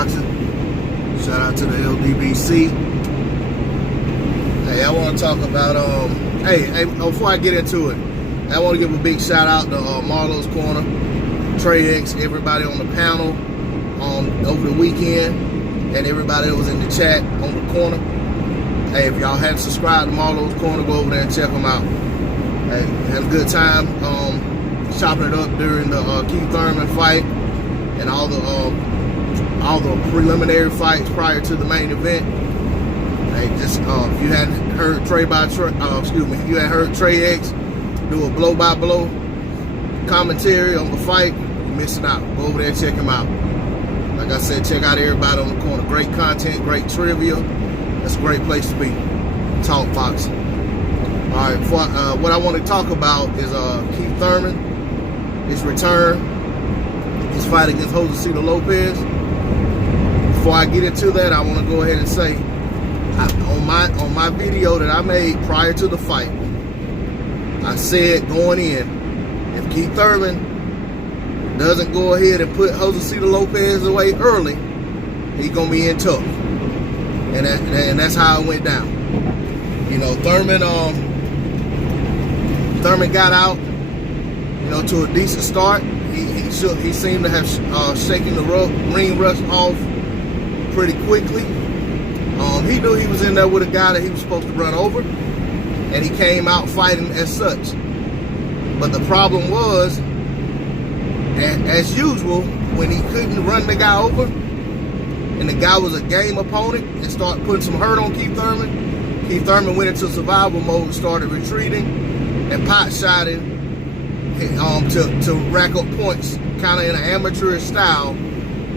Boxing. Shout out to the LDBC. Hey, I want to talk about hey, before I get into it, I want to give a big shout out to Marlo's Corner, Trey X, everybody on the panel over the weekend, and everybody that was in the chat on the corner. Hey, if y'all hadn't subscribed to Marlo's Corner, go over there and check them out. Hey, had a good time chopping it up during the Keith Thurman fight and all the preliminary fights prior to the main event. Hey, just if you hadn't heard if you hadn't heard Trey X do a blow-by-blow commentary on the fight, you're missing out. Go over there and check him out. Like I said, check out everybody on the corner. Great content, great trivia. That's a great place to be. Talk boxing. All right, what I want to talk about is Keith Thurman, his return, his fight against Josecito Lopez. Before I get into that, I want to go ahead and say, on my video that I made prior to the fight, I said going in, if Keith Thurman doesn't go ahead and put Josecito Lopez away early, he's gonna be in tough, and that's how it went down. You know, Thurman got out, you know, to a decent start. He seemed to have shaken the ring rust off pretty quickly. He knew he was in there with a guy that he was supposed to run over, and he came out fighting as such. But the problem was, as usual, when he couldn't run the guy over, and the guy was a game opponent and started putting some hurt on Keith Thurman went into survival mode and started retreating and pot-shotting to rack up points, kind of in an amateurish style,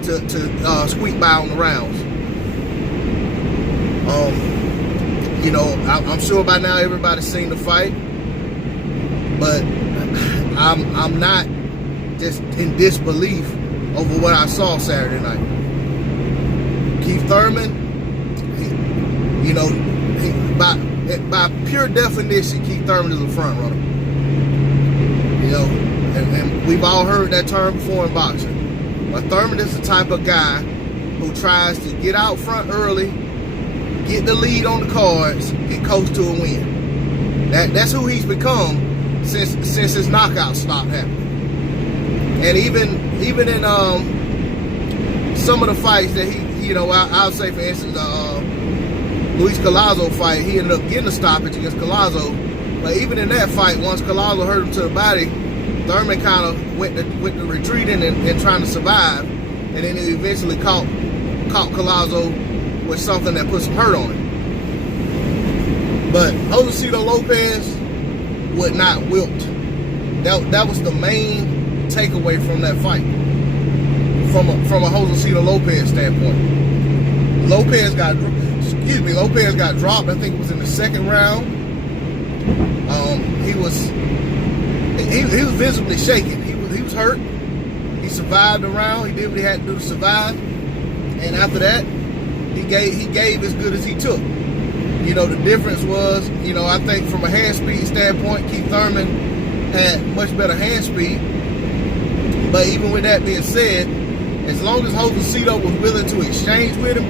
to squeak by on the rounds. You know, I'm sure by now everybody's seen the fight, but I'm not just in disbelief over what I saw Saturday night. Keith Thurman, by pure definition, Keith Thurman is a front runner. You know, and we've all heard that term before in boxing. But Thurman is the type of guy who tries to get out front early, get the lead on the cards, and coast to a win. That's who he's become since his knockout stopped happening. And even in some of the fights that he, you know, I'll say for instance, Luis Collazo fight, he ended up getting a stoppage against Collazo. But even in that fight, once Collazo hurt him to the body, Thurman kind of went to retreating and trying to survive, and then he eventually caught Collazo with something that put some hurt on him. But Josecito Lopez would not wilt. That was the main takeaway from that fight, from a Josecito Lopez standpoint. Lopez got dropped. I think it was in the second round. He was visibly shaken. He was hurt. He survived the round. He did what he had to do to survive. And after that, he gave as good as he took. You know, the difference was, you know, I think from a hand speed standpoint, Keith Thurman had much better hand speed. But even with that being said, as long as Josecito was willing to exchange with him,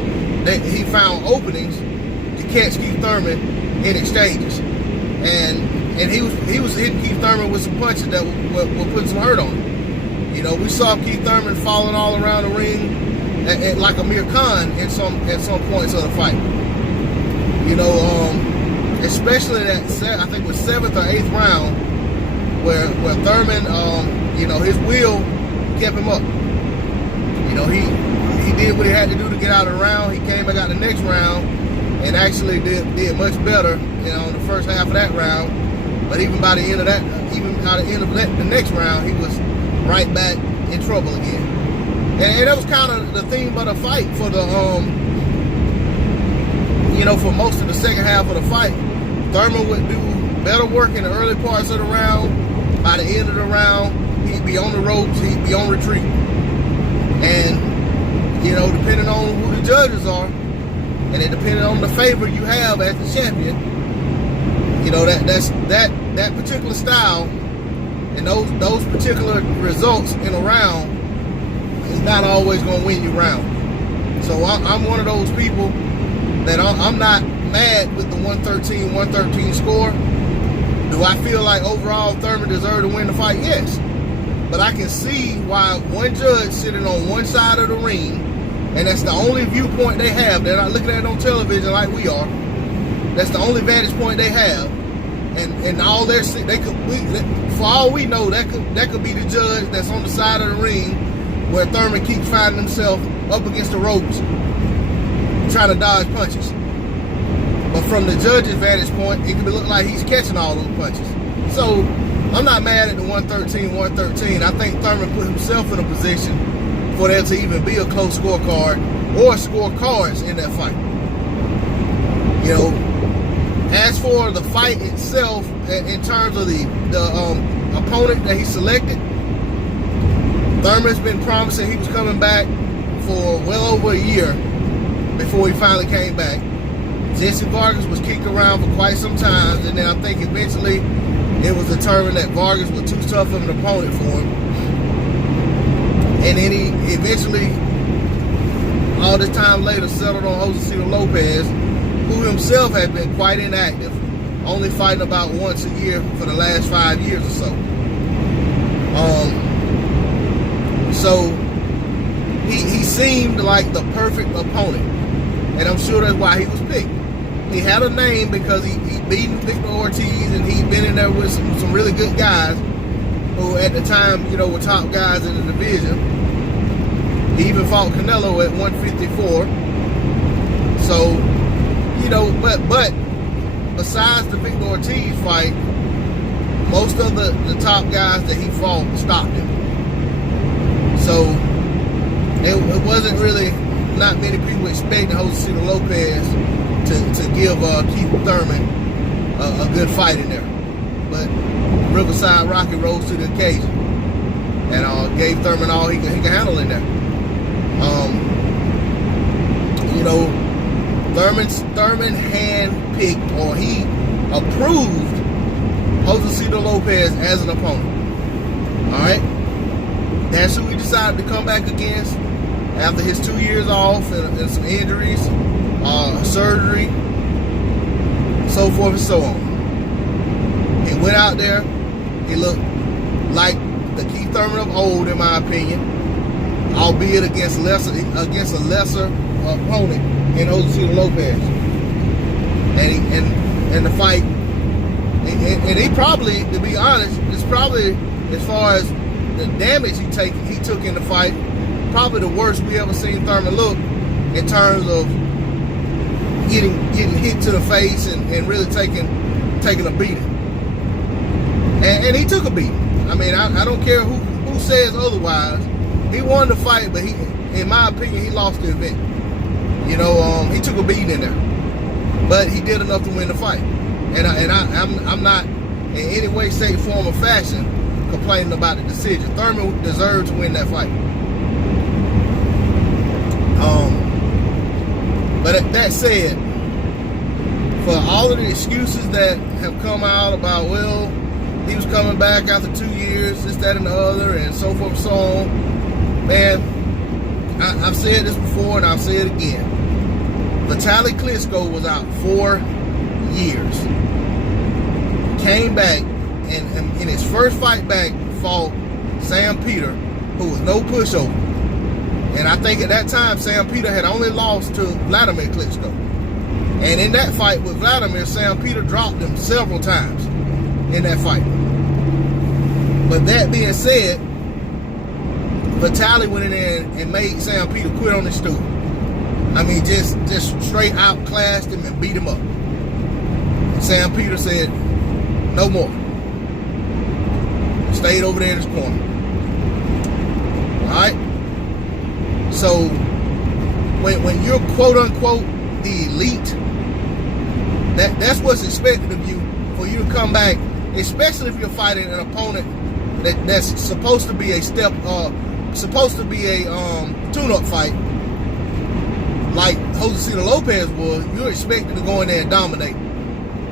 he found openings to catch Keith Thurman in exchanges. And he was hitting Keith Thurman with some punches that were putting some hurt on him. You know, we saw Keith Thurman falling all around the ring like Amir Khan at some points of the fight. You know, especially that I think it was 7th or 8th round where Thurman, you know, his will kept him up. You know, he did what he had to do to get out of the round. He came back out the next round and actually did much better, you know, in the first half of that round. But even by the end of that, the next round, he was right back in trouble again. And that was kind of the theme of the fight for the, you know, for most of the second half of the fight. Thurman would do better work in the early parts of the round. By the end of the round, he'd be on the ropes, he'd be on retreat. And, you know, depending on who the judges are, and then depending on the favor you have as the champion, you know, that particular style and those particular results in a round is not always going to win you round. So I'm one of those people that I'm not mad with the 113 score. Do I feel like overall Thurman deserved to win the fight? Yes. But I can see why one judge sitting on one side of the ring, and that's the only viewpoint they have. They're not looking at it on television like we are. That's the only vantage point they have. And all they could, for all we know, that could be the judge that's on the side of the ring where Thurman keeps finding himself up against the ropes trying to dodge punches. But from the judge's vantage point, it could look like he's catching all those punches. So I'm not mad at the 113. I think Thurman put himself in a position for there to even be a close scorecard or scorecards in that fight. You know, as for the fight itself, in terms of the opponent that he selected, Thurman's been promising he was coming back for well over a year before he finally came back. Jesse Vargas was kicked around for quite some time, and then I think eventually it was determined that Vargas was too tough of an opponent for him. And then he eventually, all this time later, settled on Josecito Lopez, who himself had been quite inactive, only fighting about once a year for the last 5 years or so. So he seemed like the perfect opponent, and I'm sure that's why he was picked. He had a name because he beaten Victor Ortiz, and he'd been in there with some really good guys who at the time, you know, were top guys in the division. He even fought Canelo at 154. So, you know, but besides the Victor Ortiz fight, most of the top guys that he fought stopped him. So it wasn't really, not many people expecting Josecito Lopez to give Keith Thurman a good fight in there. But Riverside Rocky rose to the occasion and gave Thurman all he could handle in there. You know, Thurman hand-picked, or he approved Josecito Lopez as an opponent. All right? That's who he decided to come back against after his 2 years off and some injuries, surgery, so forth and so on. He went out there. He looked like the Keith Thurman of old, in my opinion, albeit against a lesser opponent in Josecito Lopez. And the fight, and he probably, to be honest, it's probably, as far as the damage he took in the fight, probably the worst we ever seen Thurman look in terms of getting hit to the face and really taking a beating. And he took a beating. I mean, I don't care who says otherwise. He won the fight, but in my opinion, he lost the event. You know, he took a beating in there, but he did enough to win the fight. And I'm not in any way, shape, form, or fashion complaining about the decision. Thurman deserved to win that fight. But that said, for all of the excuses that have come out about, well, he was coming back after 2 years, this, that, and the other, and so forth and so on, man, I've said this before and I'll say it again. Vitaly Klitschko was out 4 years. Came back, and in his first fight back, fought Sam Peter, who was no pushover. And I think at that time, Sam Peter had only lost to Vladimir Klitschko. And in that fight with Vladimir, Sam Peter dropped him several times in that fight. But that being said, Vitaly went in there and made Sam Peter quit on his stool. I mean, just straight outclassed him and beat him up. And Sam Peter said, no more. Stayed over there in his corner. All right? So, when you're quote-unquote the elite, that's what's expected of you, for you to come back, especially if you're fighting an opponent that's supposed to be a tune-up fight, like Josecito Lopez was. You're expected to go in there and dominate.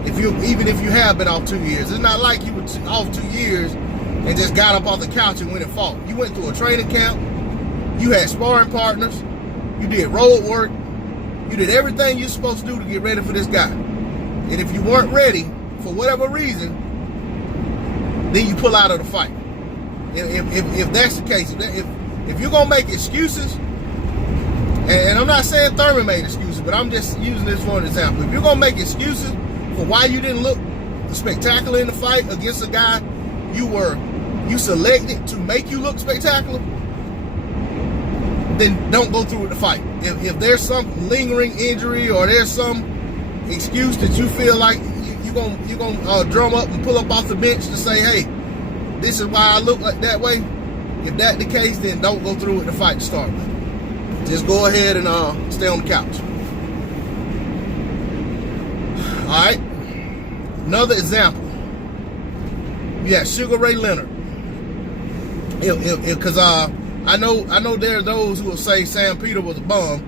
Even if you have been off 2 years. It's not like you were off 2 years and just got up off the couch and went and fought. You went through a training camp. You had sparring partners. You did road work. You did everything you're supposed to do to get ready for this guy. And if you weren't ready, for whatever reason, then you pull out of the fight. If that's the case, if you're going to make excuses, and I'm not saying Thurman made excuses, but I'm just using this for an example. If you're going to make excuses for why you didn't look spectacular in the fight against a guy you selected to make you look spectacular, then don't go through with the fight. If there's some lingering injury or there's some excuse that you feel like you're gonna drum up and pull up off the bench to say, hey, this is why I look like that way. If that's the case, then don't go through with the fight to start with. Just go ahead and stay on the couch. All right. Another example. You got Sugar Ray Leonard. Because I know there are those who will say Sam Peter was a bum,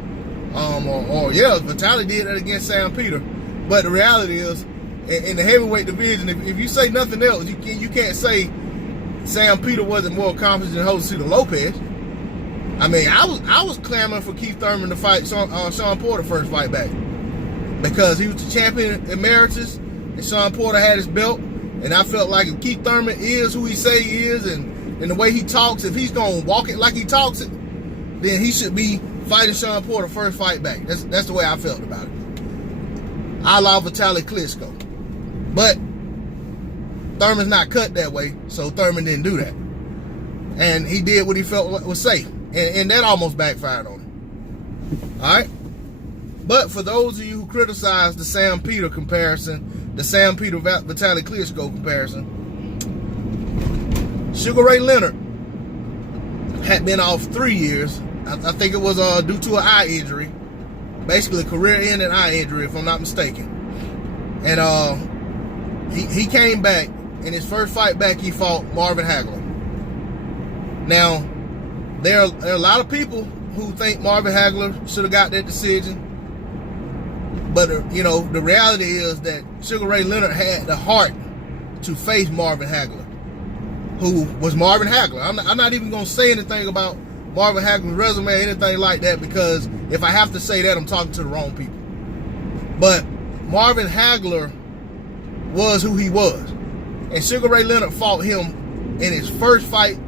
or yeah, Vitaly did that against Sam Peter. But the reality is, in the heavyweight division, if you say nothing else, you can't say Sam Peter wasn't more accomplished than Josecito Lopez. I mean, I was clamoring for Keith Thurman to fight Shawn Porter first fight back, because he was the champion emeritus and Shawn Porter had his belt, and I felt like if Keith Thurman is who he say he is, and the way he talks, if he's gonna walk it like he talks it, then he should be fighting Shawn Porter first fight back. That's the way I felt about it. I la Vitaly Klitschko. But Thurman's not cut that way, so Thurman didn't do that. And he did what he felt was safe. And that almost backfired on him. Alright? But for those of you who criticize the Sam Peter comparison, the Sam Peter Vitaly Klitschko comparison, Sugar Ray Leonard had been off 3 years. I think it was due to an eye injury. Basically a career-ending eye injury, if I'm not mistaken. And he came back. In his first fight back, he fought Marvin Hagler. Now, there are a lot of people who think Marvin Hagler should have got that decision. But, the reality is that Sugar Ray Leonard had the heart to face Marvin Hagler, who was Marvin Hagler. I'm not even going to say anything about Marvin Hagler's resume or anything like that, because if I have to say that, I'm talking to the wrong people. But Marvin Hagler was who he was. And Sugar Ray Leonard fought him in his first fight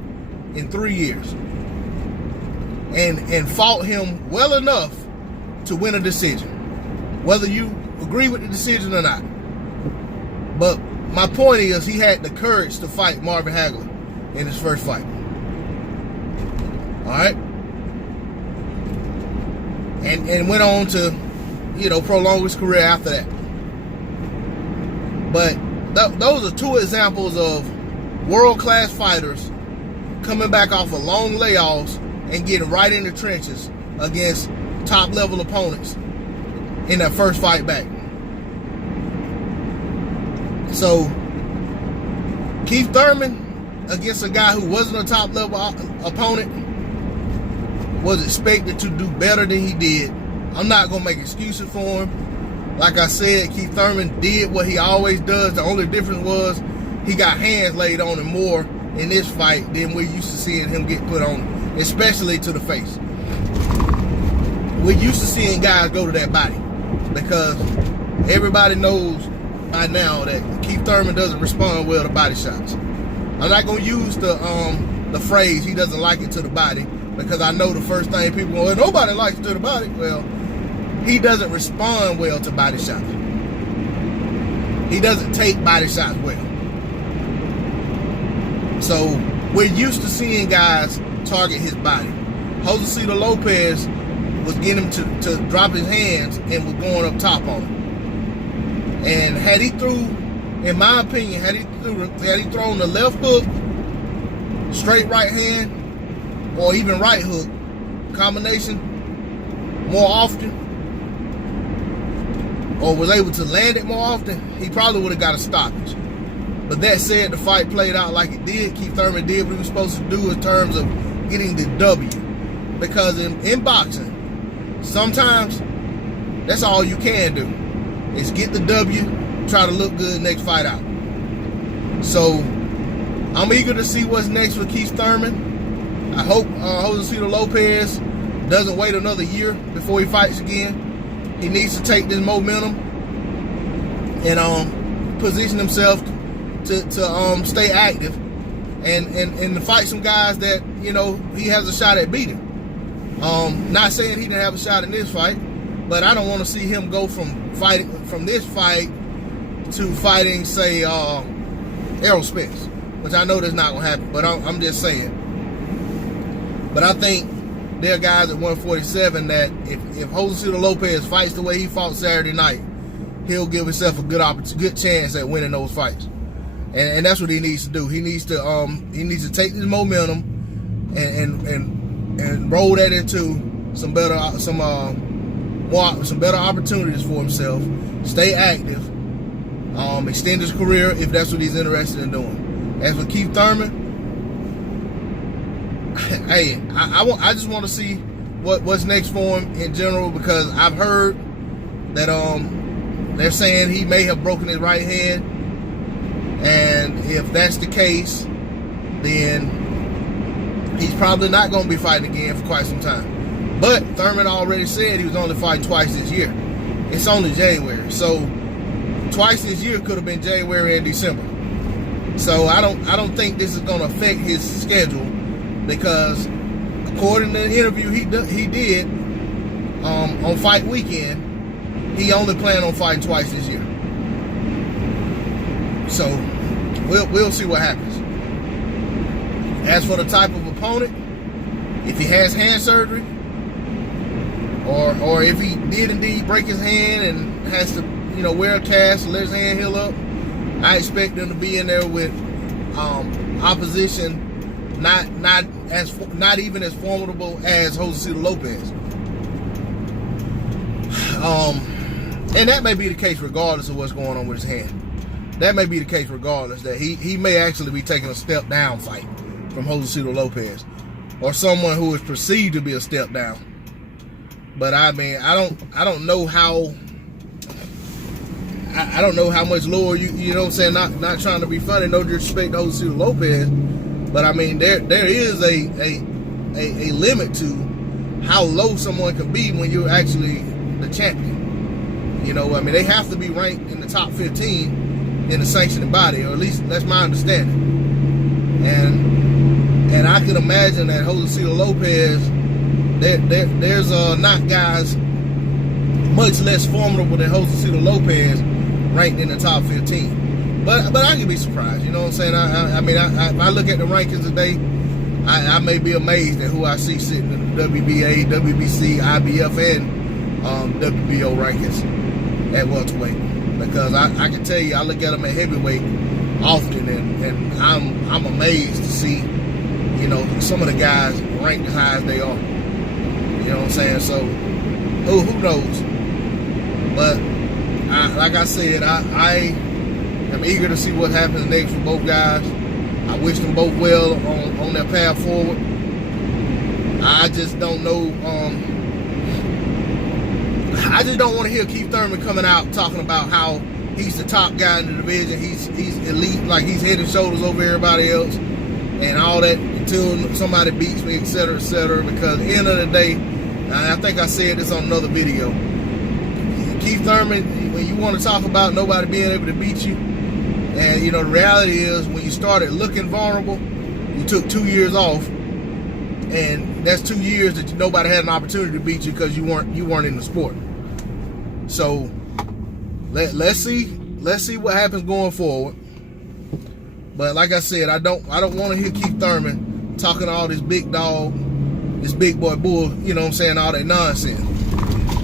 in 3 years. And fought him well enough to win a decision, whether you agree with the decision or not. But my point is, he had the courage to fight Marvin Hagler in his first fight. All right? And went on to, prolong his career after that. But those are two examples of world-class fighters coming back off of long layoffs and getting right in the trenches against top-level opponents in that first fight back. So, Keith Thurman against a guy who wasn't a top-level opponent was expected to do better than he did. I'm not going to make excuses for him. Like I said, Keith Thurman did what he always does. The only difference was he got hands laid on him more in this fight than we're used to seeing him get put on, especially to the face. We're used to seeing guys go to that body, because everybody knows by now that Keith Thurman doesn't respond well to body shots. I'm not going to use the phrase he doesn't like it to the body, because I know the first thing people go, well, nobody likes it to the body. Well, he doesn't respond well to body shots. He doesn't take body shots well. So we're used to seeing guys target his body. Josecito Lopez was getting him to drop his hands and was going up top on him. And had he in my opinion, had he thrown the left hook, straight right hand, or even right hook combination more often, or was able to land it more often, he probably would have got a stoppage. But that said, the fight played out like it did. Keith Thurman did what he was supposed to do in terms of getting the W. Because in boxing, sometimes that's all you can do, is get the W, try to look good next fight out. So I'm eager to see what's next for Keith Thurman. I hope Josecito Lopez doesn't wait another year before he fights again. He needs to take this momentum and position himself to stay active and to fight some guys that, you know, he has a shot at beating. Not saying he didn't have a shot in this fight, but I don't want to see him go from this fight to fighting, say, Errol Spence, which I know that's not going to happen, but I'm just saying. But I think there are guys at 147 that if Josecito Lopez fights the way he fought Saturday night, he'll give himself a good chance at winning those fights. And that's what he needs to do. He needs to take this momentum and roll that into some better opportunities for himself. Stay active. Extend his career if that's what he's interested in doing. As for Keith Thurman, hey, I just want to see what's next for him in general, because I've heard that they're saying he may have broken his right hand, and if that's the case, then he's probably not going to be fighting again for quite some time. But Thurman already said he was only fighting twice this year. It's only January, so twice this year could have been January and December. So I don't think this is going to affect his schedule, because according to the interview he did on fight weekend, he only planned on fighting twice this year. So we'll see what happens. As for the type of opponent, if he has hand surgery, or if he did indeed break his hand and has to, you know, wear a cast and let his hand heal up, I expect them to be in there with opposition not even as formidable as Josecito Lopez. And that may be the case regardless of what's going on with his hand. That may be the case regardless, that he may actually be taking a step down fight from Josecito Lopez, or someone who is perceived to be a step down. But I mean, I don't know how much lower you know what I'm saying, not trying to be funny, no disrespect to Josecito Lopez, but I mean there is a limit to how low someone can be when you're actually the champion. You know, I mean, they have to be ranked in the top 15 in the sanctioning body, or at least that's my understanding. And I can imagine that Josecito Lopez, there's not guys much less formidable than Josecito Lopez ranked in the top 15. But I can be surprised, you know what I'm saying? I mean, if I look at the rankings today, I may be amazed at who I see sitting in the WBA, WBC, IBF, and WBO rankings at welterweight. Because I can tell you, I look at them at heavyweight often, and I'm amazed to see, you know, some of the guys ranked as high as they are. You know what I'm saying? So, who knows? But like I said, I am eager to see what happens next for both guys. I wish them both well on their path forward. I just don't know. I just don't want to hear Keith Thurman coming out talking about how he's the top guy in the division. He's elite, like he's head and shoulders over everybody else, and all that until somebody beats me, etc., etc. Because at the end of the day, I think I said this on another video, Keith Thurman, when you want to talk about nobody being able to beat you, and you know the reality is when you started looking vulnerable, you took 2 years off, and that's 2 years that nobody had an opportunity to beat you because you weren't in the sport. So let's see what happens going forward. But like I said, I don't want to hear Keith Thurman talking all this big dog, this big boy bull, you know what I'm saying, all that nonsense.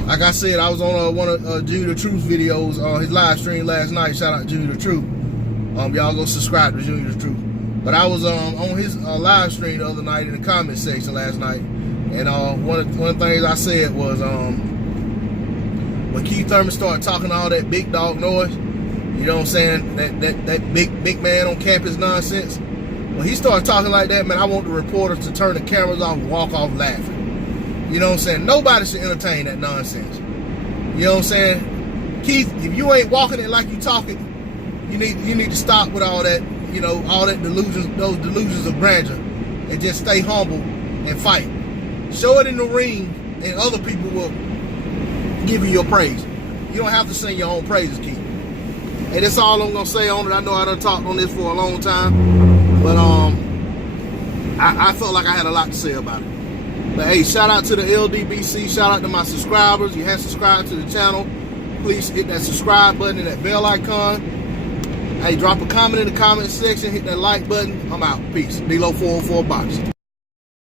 Like I said, I was on one of Junior the Truth videos on his live stream last night. Shout out to Junior the Truth. Y'all go subscribe to Junior the Truth. But I was on his live stream the other night in the comment section last night, and one of the things I said was when Keith Thurman started talking all that big dog noise, you know what I'm saying, that big man on campus nonsense, when he started talking like that, man, I want the reporters to turn the cameras off and walk off laughing. You know what I'm saying? Nobody should entertain that nonsense. You know what I'm saying? Keith, if you ain't walking it like you talking, you need to stop with all that, you know, all that delusions, those delusions of grandeur, and just stay humble and fight. Show it in the ring and other people will give you your praise. You don't have to sing your own praises, Keith. Hey, that's all I'm gonna say on it. I know I done talked on this for a long time, but I felt like I had a lot to say about it. But hey, shout out to the LDBC. Shout out to my subscribers. You haven't subscribed to the channel, please hit that subscribe button and that bell icon. Hey, drop a comment in the comment section. Hit that like button. I'm out. Peace. D-Lo 404 Box.